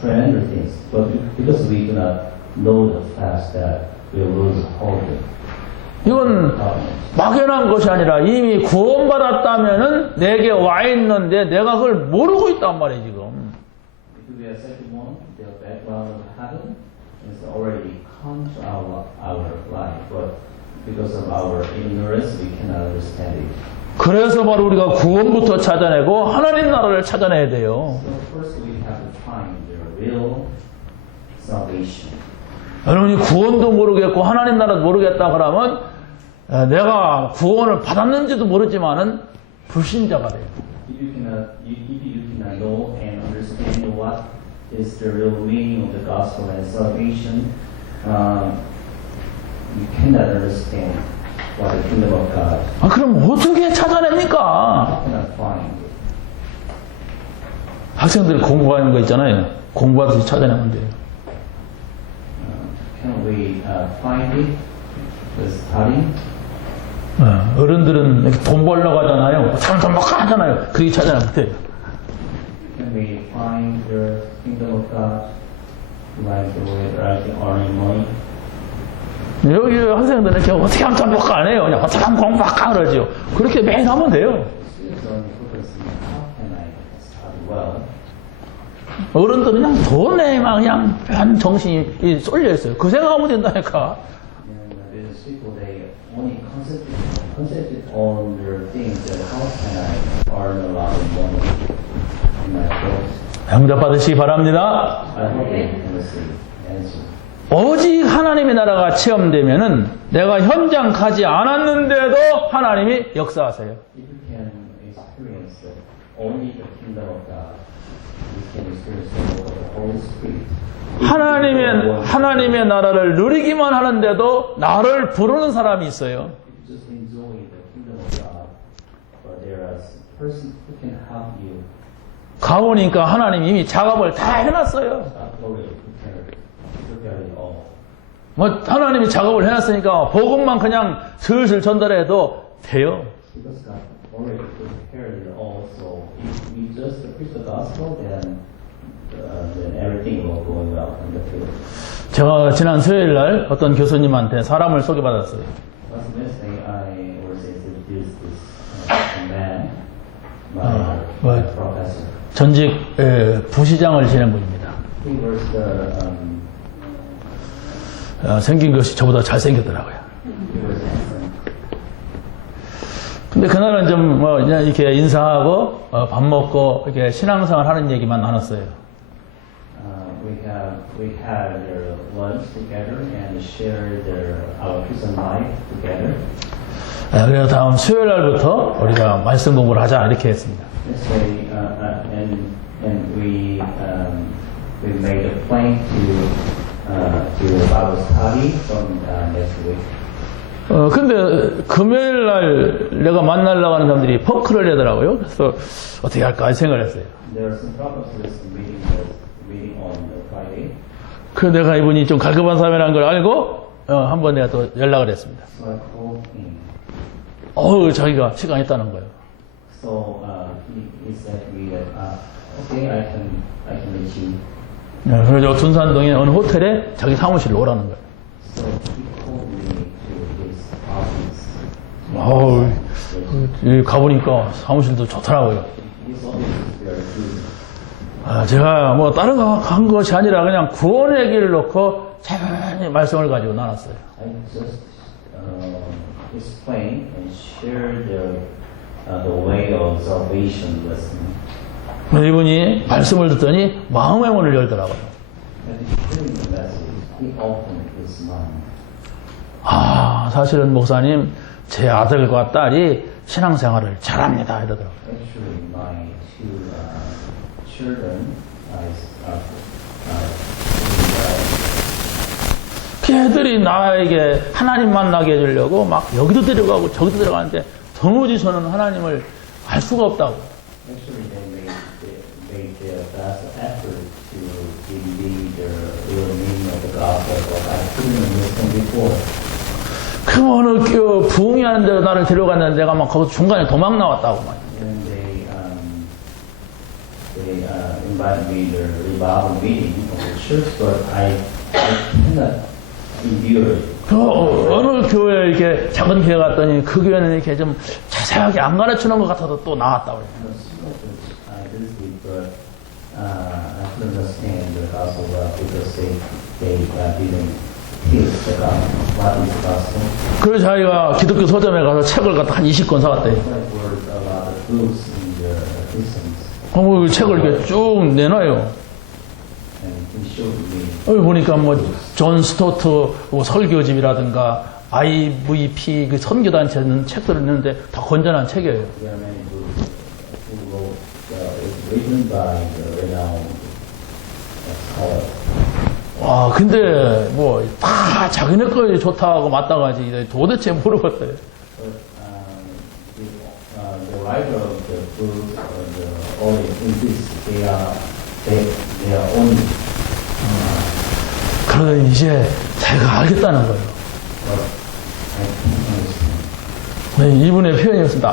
tremendous things, but because we do not know the fact that we lose hope. 이건 막연한 것이 아니라 이미 구원받았다면은 내게 와 있는데 내가 그걸 모르고 있단 말이에요 지금. If we accept one, the background of heaven is already come to our life, but because of our ignorance, we cannot understand it. 그래서 바로 우리가 구원부터 찾아내고 하나님 나라를 찾아내야 돼요. So first we have to find the real salvation. 여러분이 구원도 모르겠고 하나님 나라도 모르겠다 그러면 내가 구원을 받았는지도 모르지만은 불신자가 돼요. If you cannot know and understand what is the real meaning of the gospel and salvation, you cannot understand what the kingdom of God. 그럼 어떻게 찾아냅니까? You cannot find it. 학생들이 공부하는 거 있잖아요. 공부하듯이 찾아내면 돼요. Can we find it with study? 어른들은 이렇게 돈 벌려고 하잖아요. 돈 막 하잖아요. 그렇게 찾아내면 돼요. Can we find the kingdom of God like the way like earning money? 여기 학생들은 이렇게 어떻게 하면 돈 안 해요. 그냥 어떻게 하면 공부할까 그러죠. 그렇게 매일 하면 돼요. Students only focus on how can I study well. 어른들은 그냥 돈에만 그냥 한 정신이 쏠려 있어요. 그 생각하면 된다니까. And these people they only concentrate on their things that how can I earn a lot of money in my course. 응답 받으시기 바랍니다. I hope you can receive answer. 오직 하나님의 나라가 체험되면은 내가 현장 가지 않았는데도 하나님이 역사하세요. If you can experience only the kingdom of God, you can experience the work of the Holy Spirit. 하나님의 나라를 누리기만 하는데도 나를 부르는 사람이 있어요. You just enjoy the kingdom of God, but there are persons who can help you. 가보니까 하나님이 이미 작업을 다 해놨어요. God already prepared it all. 뭐 하나님이 작업을 해놨으니까 복음만 그냥 슬슬 전달해도 돼요. Because God already prepared it all, so if we just preach the gospel, then everything will go well in the field. 제가 지난 수요일 날 어떤 교수님한테 사람을 소개받았어요. Last Wednesday, I was introduced this man, my right. professor. 전직 부시장을 지낸 분입니다. He was the 생긴 것이 저보다 잘생겼더라고요. he was handsome. 근데 그날은 좀 뭐 이렇게 인사하고 밥 먹고 이렇게 신앙생활 하는 얘기만 나눴어요. we had their lunch together and shared our Christian life together. 그래서 다음 수요일 날부터 우리가 말씀 공부를 하자 이렇게 했습니다. Yesterday, and we made a plan to Bible study from next week. 근데 금요일 날 내가 만나려고 하는 사람들이 퍼크를 하더라고요. 그래서 어떻게 할까 생각을 했어요. There are some problems with meeting on the Friday. 그 내가 이분이 좀 갈급한 사람이라는 걸 알고 한번 내가 또 연락을 했습니다. So I called him. 자기가 시간 있다는 거예요. So he said to me that okay, I can meet you. 그래서 둔산동에 어느 호텔에 자기 사무실로 오라는 거예요. So he called me to his office. 여기 가보니까 사무실도 좋더라고요. His office is very good. 제가 뭐 다른 거 한 것이 아니라 그냥 구원의 길을 놓고 자연히 말씀을 가지고 나눴어요. I just explain and share the way of salvation with him. 이분이 말씀을 듣더니 마음의 문을 열더라고요. And hearing the message, he opened his mind. 사실은 목사님 제 아들과 딸이 신앙생활을 잘합니다 이러더라고요. Actually, my two children 걔들이 나에게 하나님 만나게 해주려고 막 여기도 데려가고 저기도 데려가는데 도무지서는 하나님을 알 수가 없다고. actually they made their best effort to believe the real meaning of the gospel, but I couldn't understand before. 그 어느 부흥이 하는 데 나를 데려갔는데 내가 막 거기서 중간에 도망 나왔다고 막. And they invited me to the revival meeting of the church, but I cannot endure it. 어느 교회에 이렇게 작은 교회 갔더니 그 교회는 이렇게 좀 자세하게 안 가르치는 것 같아서 또 나왔다고 그래요. I visited, but I couldn't understand the gospel well because they didn't teach the gospel. What is the gospel? 그래서 자기가 기독교 서점에 가서 책을 갖다 한 20권 사왔대요. I read a lot of books in the Christians, 그 책을 이렇게 쭉 내놔요. and he showed me. 여기 보니까 뭐 존 스토트 뭐 설교집이라든가 IVP 그 선교단체는 책들을 있는데 다 건전한 책이에요. There are many books who wrote, written by the renowned scholars. 근데 뭐 다 자기네 거 좋다고 맞다가지 도대체 모르겠어요. But the writer of the book, all in this, they are only. 그러더니 이제 자기가 알겠다는 거예요. But I can't understand. 이분의 표현이었습니다.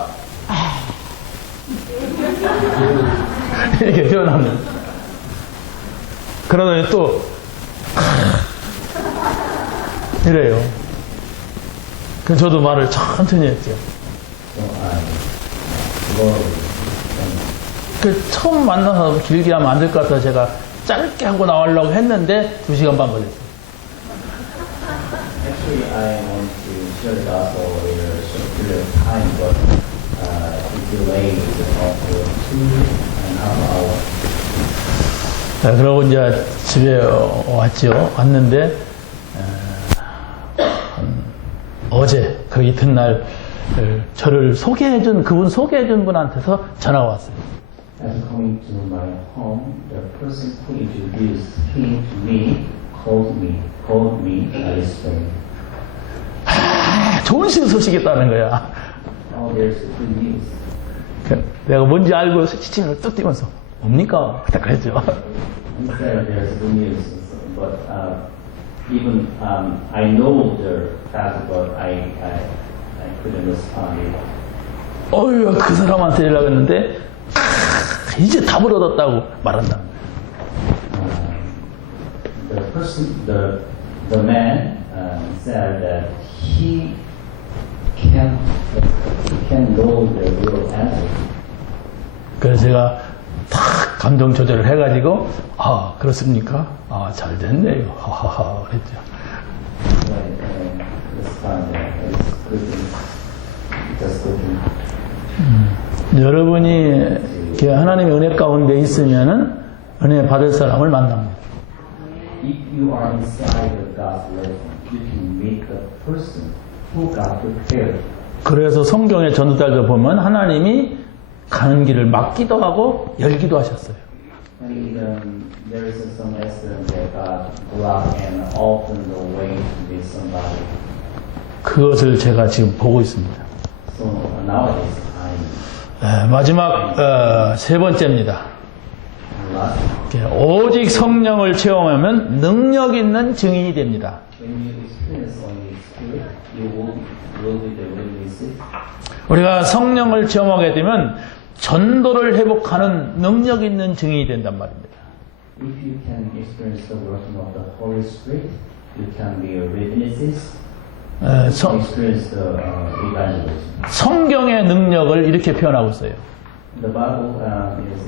이렇게 표현합니다. 그러더니 또 이래요. 그 저도 말을 천천히 했죠. So I slowly 그 처음 만나서 길게 하면 안 될 것 같아서 제가 짧게 하고 나오려고 했는데 2시간 반 걸렸어요. actually I want to share the gospel in a short period of time, but it delayed about 2.5 hours. 그러고 이제 집에 왔죠. 왔는데 어제 그 이튿날 저를 소개해준 그분 소개해준 분한테서 전화가 왔어요. As coming to my home, the person who introduced him to me called me yesterday. 좋은 소식이 있다는 거야. Oh, there's good news. 내가 뭔지 알고 시침을 뚝 뛰면서 뭡니까? 그때 그랬죠. He said there's good news, but even I know the fact, but I couldn't respond. 그 사람한테 연락했는데 이제 답을 얻었다고 말한다. The man said that he can know the real answer. 그래서 제가 탁 감정 조절을 해가지고 그렇습니까? 잘 됐네 이거 하하하 그랬죠. 여러분이 하나님의 은혜 가운데 있으면은 은혜 받을 사람을 만납니다. if you are inside of God's will, you can meet the person who God prepared. 그래서 성경의 전도자들 보면 하나님이 가는 길을 막기도 하고 열기도 하셨어요. And there is some lesson that God block and open the way to meet somebody. 그것을 제가 지금 보고 있습니다. So nowadays, 마지막 세 번째입니다. 오직 성령을 체험하면 능력 있는 증인이 됩니다. when you experience only Spirit, you will be the witnesses. 우리가 성령을 체험하게 되면 전도를 회복하는 능력 있는 증인이 된단 말입니다. If you can experience the working of the Holy Spirit, you can be witnesses. Experience the evangelism. 성경의 능력을 이렇게 표현하고 있어요. The Bible is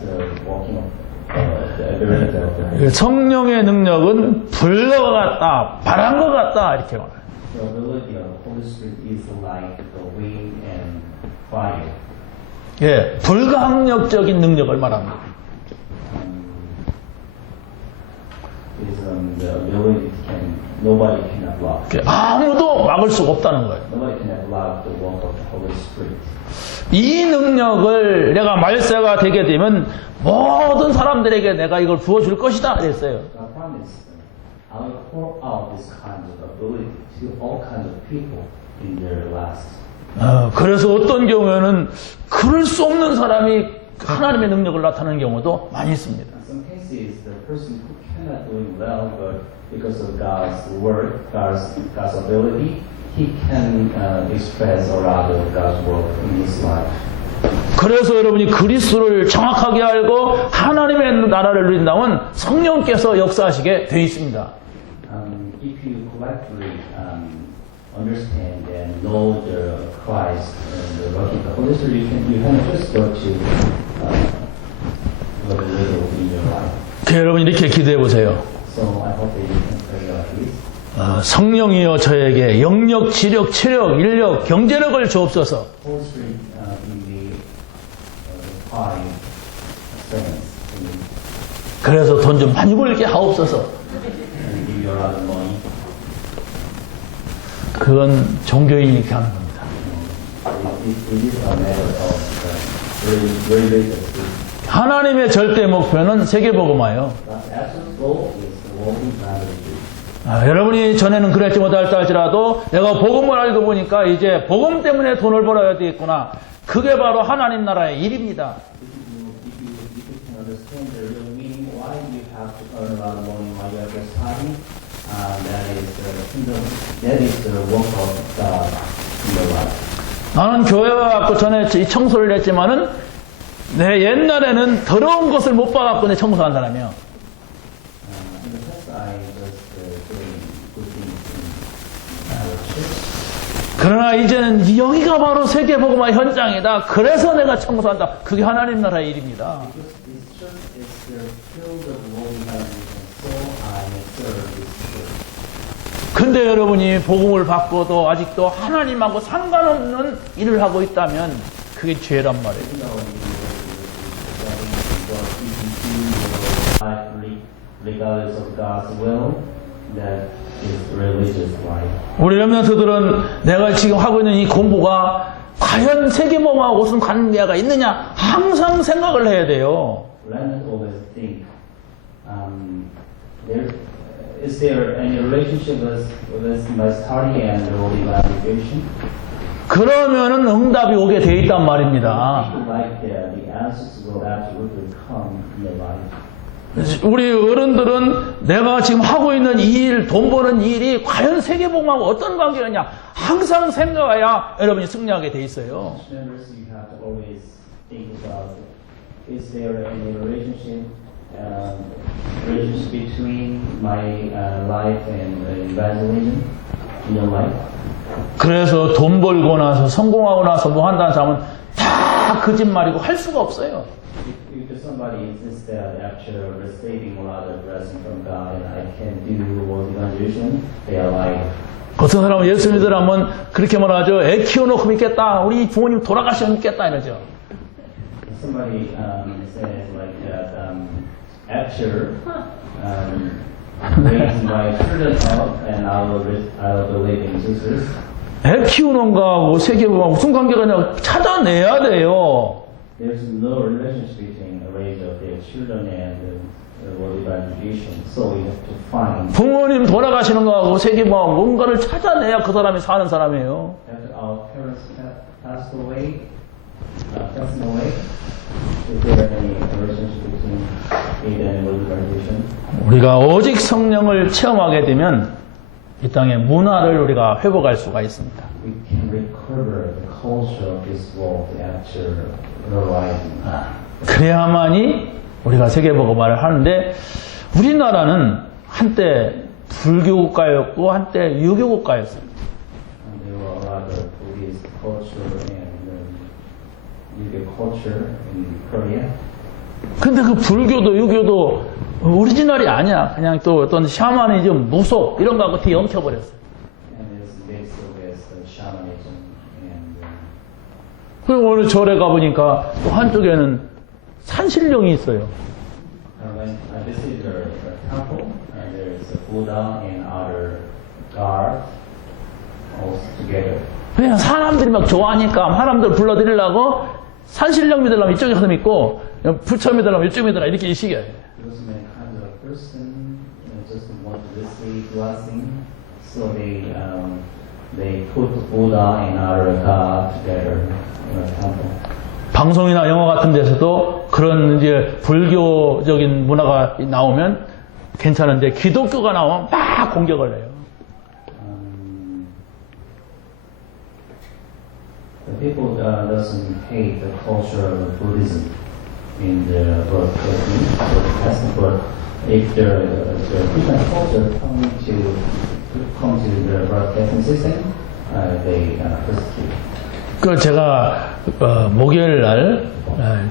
the working of the ability of the 성령의 능력은 불과 같다, 바람 것 같다 이렇게 말해요. The ability of the Holy Spirit is like the wind and fire. 예, 불가항력적인 능력을 말합니다. Is the ability nobody can block. 아무도 막을 수가 없다는 거예요. Nobody can block the work of the Holy Spirit. 이 능력을 내가 말세가 되게 되면 모든 사람들에게 내가 이걸 부어줄 것이다 그랬어요. I promise I will pour out this kind of ability to all kinds of people in their lives. 그래서 어떤 경우에는 그럴 수 없는 사람이 하나님의 능력을 나타내는 경우도 많이 있습니다. In some cases, the person who cannot doing well, but because of God's word, God's ability, he can express a lot of God's work in his life. 그래서 여러분이 그리스도를 정확하게 알고 하나님의 나라를 누린다면 성령께서 역사하시게 되어 있습니다. If you correctly understand and know the Christ and the work of the Holy Spirit, you can just go to what a little in your life. 여러분 이렇게 기도해 보세요. So I hope that you can pray like this. 성령이여 저에게 영력, 지력, 체력, 인력, 경제력을 주옵소서. Holy Spirit give me time, strength, 그래서 돈 좀 많이 벌게 하옵소서. and give you a lot of money. 그건 종교인이 하는 겁니다. It is a matter of very basic. 하나님의 절대 목표는 세계복음화예요. God's absolute goal is the working plan of the 여러분이 전에는 그랬지 못할다 할지라도 내가 복음을 알고 보니까 이제 복음 때문에 돈을 벌어야 되겠구나. 그게 바로 하나님 나라의 일입니다. If you can understand the real meaning, why you have to earn a lot of money while you are just studying, that is the kingdom, that is the work of God in your life. 나는 교회 와갖고 전에 이 청소를 했지만은 내 옛날에는 더러운 것을 못 봐갖고 내 청소한 사람이에요. In the past, I was doing good things in our church. 그러나 이제는 여기가 바로 세계복음화 현장이다. 그래서 내가 청소한다. 그게 하나님 나라의 일입니다. Because this church is the field of working evangelism, so I serve this church. 근데 여러분이 복음을 받고도 아직도 하나님하고 상관없는 일을 하고 있다면 그게 죄란 말이에요. You know, you are regardless of God's will, that is religious life. 우리 렘넌트들은 내가 지금 하고 있는 이 공부가 과연 세계복음하고 무슨 관계가 있느냐 항상 생각을 해야 돼요. Remnants always think, is there any relationship with my study and the Holy Evangelization? 그러면은 응답이 오게 돼 있단 말입니다. People like that, the answers will absolutely come in their life. 우리 어른들은 내가 지금 하고 있는 이 일, 돈 버는 이 일이 과연 세계복음하고 어떤 관계가 있냐 항상 생각해야 여러분이 승리하게 돼 있어요. Members, you have to always think about, is there any relationship between my life and evangelism in your life? 그래서 돈 벌고 나서 성공하고 나서 뭐 한다는 사람은 다 거짓말이고 할 수가 없어요. If somebody insists that after receiving a lot of blessing from God and I can do world evangelism, they are lying. 어떤 사람은 예수 믿으라면 그렇게 말하죠. 애 키워놓고 믿겠다. 우리 부모님 돌아가시면 믿겠다 이러죠. Somebody says like that after raise my children up, and I will believe in Jesus. 애 키우는 거하고 세계보고하고 무슨 관계가 있냐고 찾아내야 돼요. There's no relationship between the raise of their children and the world evangelization. So we have to find. 부모님 돌아가시는 거하고 세계보고하고 뭔가를 찾아내야 그 사람이 사는 사람이에요. After our parents passed away, is there any relationship between it and world evangelization? 우리가 오직 성령을 체험하게 되면 이 땅의 문화를 우리가 회복할 수가 있습니다. We can recover the culture of this world after the rising. 그래야만이 우리가 세계보고말을 하는데 우리나라는 한때 불교국가였고 한때 유교국가였어요. And there were a lot of Buddhist culture and Yugo culture in Korea. 근데 그 불교도 유교도 오리지널이 아니야. 그냥 또 어떤 샤머니즘, 무속 이런 거 하고 뒤에 엉켜버렸어요. And it's mixed with shamanism and 그리고 오늘 절에 가보니까 또 한쪽에는 산신령이 있어요. when I visited the temple, there is a Buddha and other gods all together. 그냥 사람들이 막 좋아하니까 사람들 불러드리려고 산신령 믿으려면 이쪽에 가서 믿고 부처 믿으려면 이쪽에 믿으라 이렇게 이 식이에요. Because many kinds of person just want to receive blessing, so they put Buddha and other God together in a temple. 방송이나 영화 같은 데서도 그런 이제 불교적인 문화가 나오면 괜찮은데 기독교가 나오면 막 공격을 해요. The people doesn't hate the culture of Buddhism in the broadcasting, but if the Christian culture come to the broadcasting system, they persecute. 그 제가 목요일 날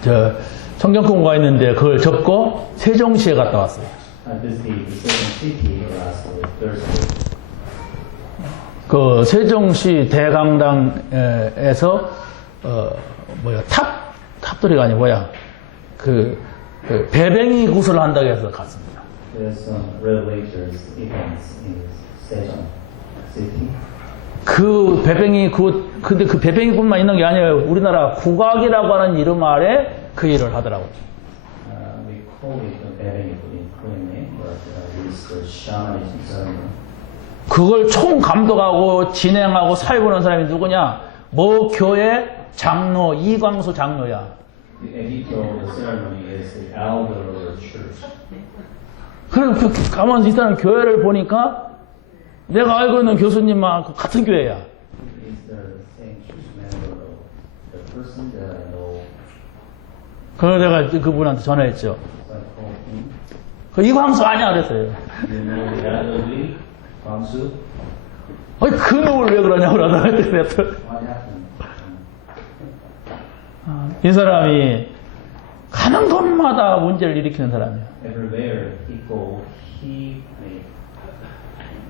저 성경 공부가 있는데 그걸 접고 세종시에 갔다 왔어요. I visited the second city last Thursday. 그 세종시 대강당에서 탑돌이가 아니 뭐야 그 배뱅이 굿을 한다고 해서 갔습니다. There's some religious events in Sejong City. 그 배뱅이 굿 근데 그 배뱅이 굿만 있는 게 아니에요. 우리나라 국악이라고 하는 이름 아래 그 일을 하더라고요. We call it a Bering in Korean name, but it's the shamanism ceremony. 그걸 총 감독하고 진행하고 사회보는 사람이 누구냐? 모 교회 장로 이광수 장로야. The editor of the ceremony is the elder of the church. 그럼 가만히 이 사람 교회를 보니까 내가 알고 있는 교수님하고 같은 교회야. He's the same church member of the person that I know. 그래서 내가 그분한테 전화했죠. So I called him. 그 이광수 아니야 그랬어요. You know the elderly Kwangsu? 아니 그 놈을 왜 그러냐고 그러더라고요. What happened? 이 사람이 가는 곳마다 문제를 일으키는 사람이에요. Everywhere he go, he made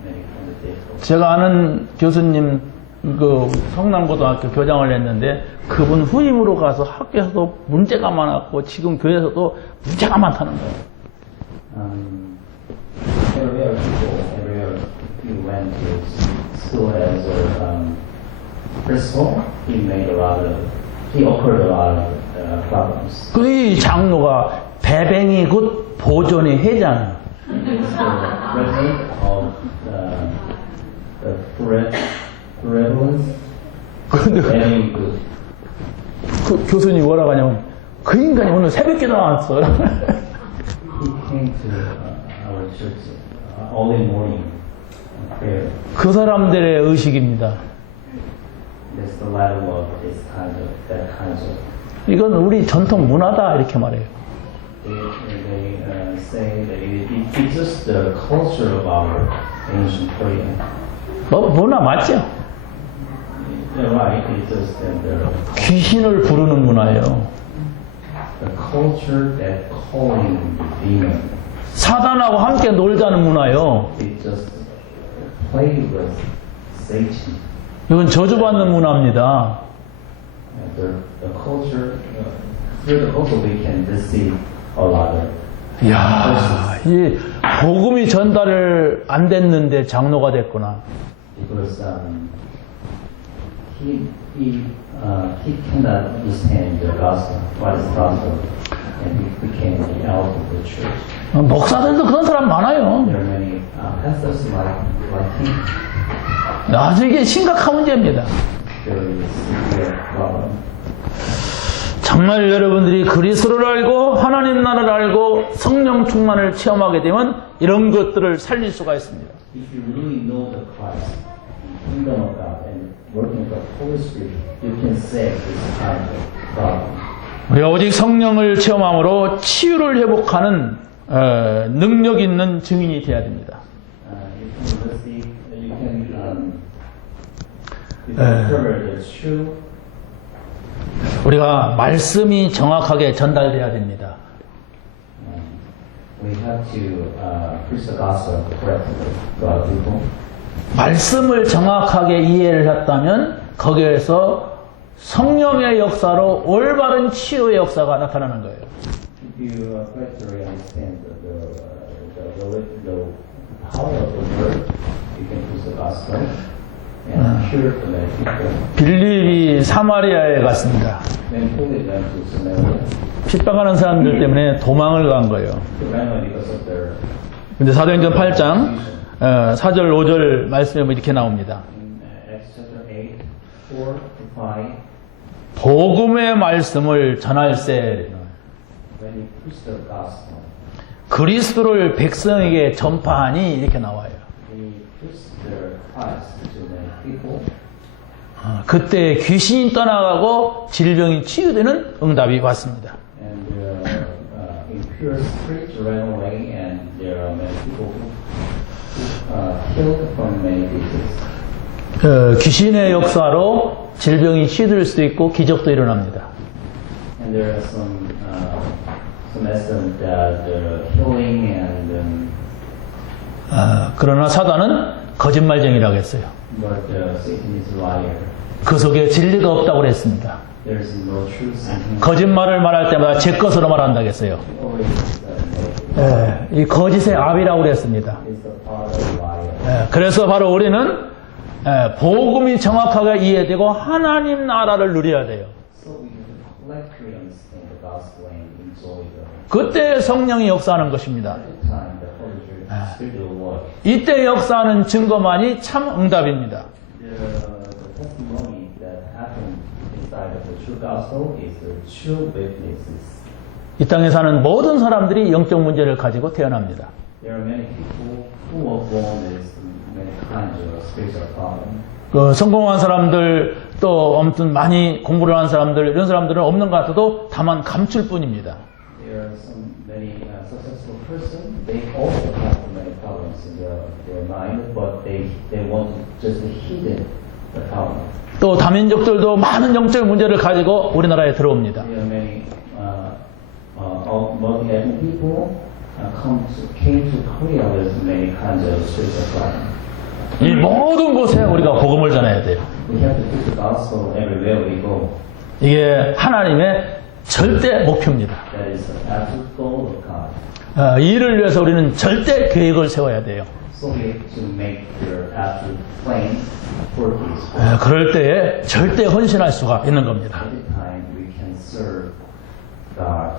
kind of difficult. 제가 아는 교수님 그 성남고등학교 교장을 했는데 그분 후임으로 가서 학교에서도 문제가 많았고 지금 교회에서도 문제가 많다는 거예요. Everywhere he went to school as a principal, he occurred a lot of problems. 그 이 장로가 배뱅이 굿 보존의 회장이에요. He's the president of the prevalence 근데 very good. 그 교수님이 뭐라고 하냐면 그 인간이 오늘 새벽기도 나왔어. He came to our church early morning prayer. 그 사람들의 의식입니다. That's the level of that kind of. 이건 우리 전통 문화다 이렇게 말해요. They say that it gives us the culture of our ancient Korea. 문화 맞죠? You're right. It does the 귀신을 부르는 문화예요. culture that calling demon. 사단하고 함께 놀자는 문화예요. It just play with Satan. 이건 저주받는 문화입니다. The culture, through the culture we can receive a lot of 이야, 이 복음이 전달을 안 됐는데 장로가 됐구나. Because he cannot understand the gospel, what is the gospel, and he became the elder of the church. 목사들도 그런 사람 많아요. There are many pastors like him. 아주 이게 심각한 문제입니다. There is severe problem. 정말 여러분들이 그리스도를 알고 하나님 나라를 알고 성령 충만을 체험하게 되면 이런 것들을 살릴 수가 있습니다. If you really know the Christ, the kingdom of God, and working with the Holy Spirit, you can save this kind of problem. 우리가 오직 성령을 체험함으로 치유를 회복하는 능력 있는 증인이 되어야 됩니다. You can discover the true. 우리가 말씀이 정확하게 전달돼야 됩니다. We have to preach the gospel correctly to our people. 말씀을 정확하게 이해를 했다면 거기에서 성령의 역사로 올바른 치유의 역사가 나타나는 거예요. If you correctly understand the power of the word, you can preach the gospel and cure the people. 빌립이 사마리아에 갔습니다. Then Philip went to Samaria. 핍박하는 사람들 때문에 도망을 간 거예요. Because of their 근데 사도행전 8장 4절 5절 말씀에 이렇게 나옵니다. in Acts chapter 8, 4 to 5, 복음의 말씀을 전할세. when he preached the gospel, 그리스도를 백성에게 전파하니 이렇게 나와요. he preached the Christ to many people. 그때 귀신이 떠나가고 질병이 치유되는 응답이 왔습니다. And impure spirits ran away, and there are many people who healed from many diseases. 귀신의 역사로 질병이 치유될 수도 있고 기적도 일어납니다. And there are some essence that healing and 그러나 사단은 거짓말쟁이라고 했어요. but Satan is a liar. 그 속에 진리가 없다고 그랬습니다. There is no truth in him. 거짓말을 말할 때마다 제 것으로 말한다고 했어요. Always negative. 이 거짓의 압이라고 그랬습니다. Is the father of liar. 그래서 바로 우리는 복음이 정확하게 이해되고 하나님 나라를 누려야 돼요. So we have to correctly understand the gospel and enjoy the 그때 성령이 역사하는 것입니다. time the Holy Spirit will work. 이때 역사하는 증거만이 참 응답입니다. The testimony that happened inside of the true gospel is the true witnesses. 이 땅에 사는 모든 사람들이 영적 문제를 가지고 태어납니다. There are many people who are born with many kinds of spiritual problems. 성공한 사람들 또 아무튼 많이 공부를 한 사람들 이런 사람들은 없는 것 같아도 다만 감출 뿐입니다. There are many successful persons. They also have many problems in their mind, but they want to just hidden the problem. 또 다민족들도 많은 영적 문제를 가지고 우리나라에 들어옵니다. There are many multi-ethnic people came to Korea with many kinds of spiritual problems. 이 모든 곳에 우리가 복음을 전해야 돼요. We have to preach the gospel everywhere we go. 이게 하나님의 절대 목표입니다. That is the absolute goal of God. 이 일을 위해서 우리는 절대 계획을 세워야 돼요. So we have to make their absolute plan for this. 그럴 때에 절대 헌신할 수가 있는 겁니다. Every time we can serve God.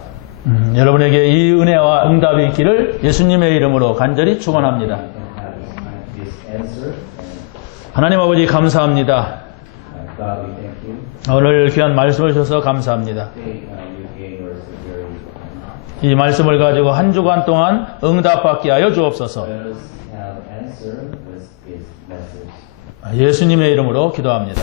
여러분에게 이 은혜와 응답이 있기를 예수님의 이름으로 간절히 축원합니다. We can have this answer. And 하나님 아버지 감사합니다. God, we thank you. 오늘 귀한 말씀을 주셔서 감사합니다. Today you gave us a very 이 말씀을 가지고 한 주간 동안 응답받게 하여 주옵소서. let us have answer with this message. 예수님의 이름으로 기도합니다.